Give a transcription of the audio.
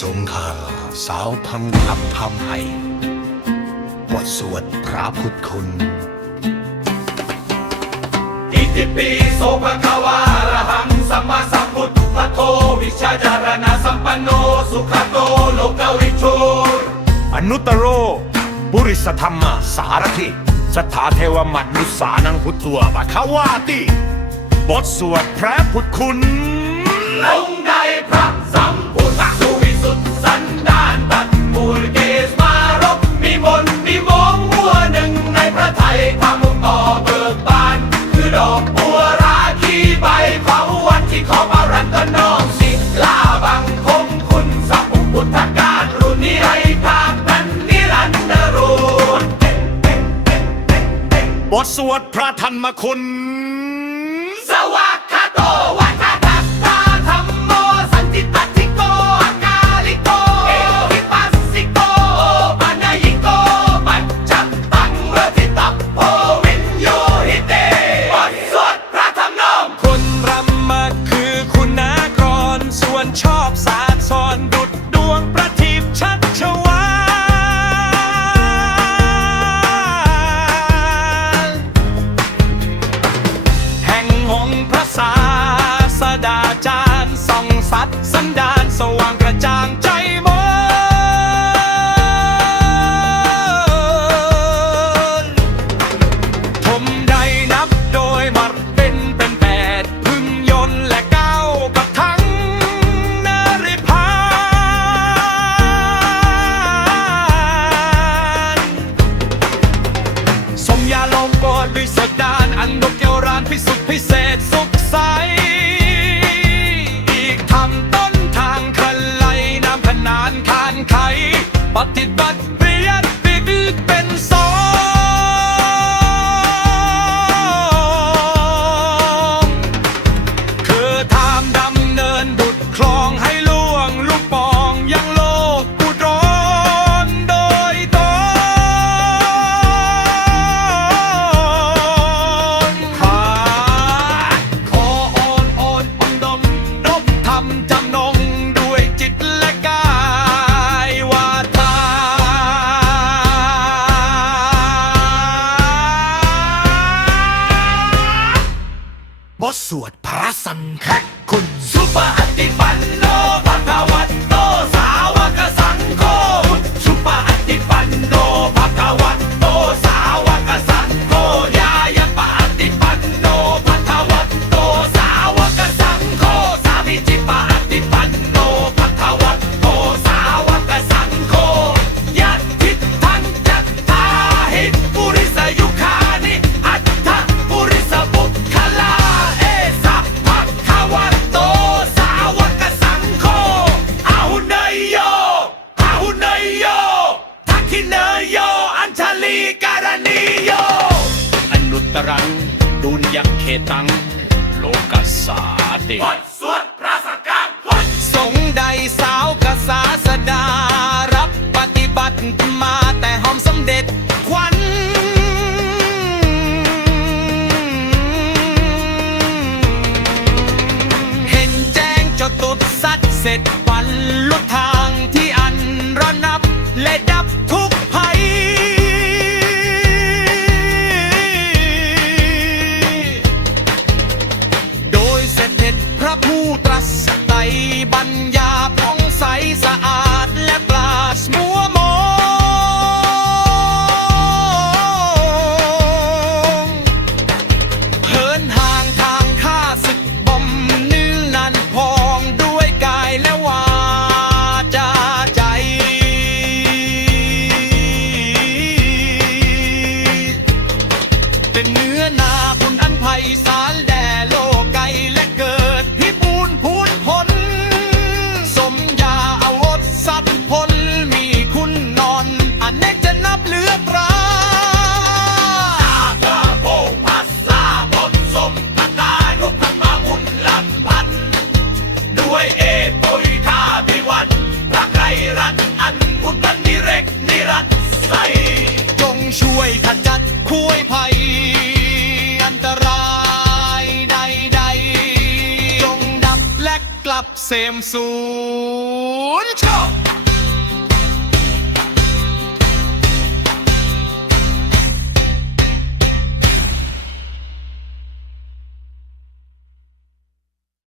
ทรงคาสาวพังพับทำให้บทสวดพระพุทธคุณอิติปิโสภะคะวาระหังสัมมาสัมพุทธโทวิชาจารณะสัมปันโนสุขโตโลกวิชูอนุตโรบุริสธรรมสารทิสถาเทวมนุษสานังพุทธวะคาวาติ บทสวดพระพุทธคุณองค์ใดพระสัมพุทธ บทสวดพระธรรมคุณ นชอบสาดซอนดุดดวงประทีปชัชวาลแห่งองพระศาสดาจารย์ส่องสัตว์สันดานสว่างารอันนกเกียวร้านพิสุทธิพิเศษสุขใส อีกทำต้นทางคันไลน้ำขนานคานไขปฏิบัติ สวดพระสังฆคุณ ตรัง ดุลยักเขตัง โลกัสสาเดบทสวดพระสังฆสงใดสาวกษาสดา รับปฏิบัติมาแต่หอมสมเด็จควันเห็นแจ้งจตุดสัตเสร็จ เป็นเนื้อนาบุญอันไพศาลแด่โลกไกล กลับเสมศูนย์ชอบ